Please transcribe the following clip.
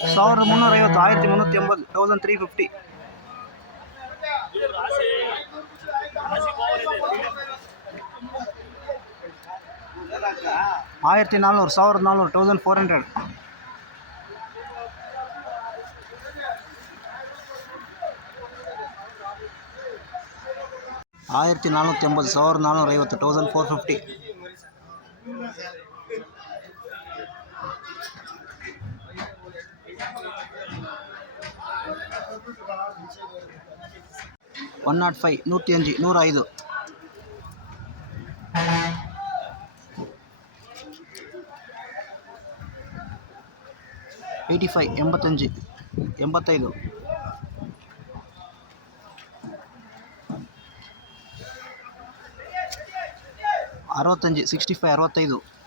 1350 1380 1400 1400 1480 1450 105 105 105 85 85 85 65 65 65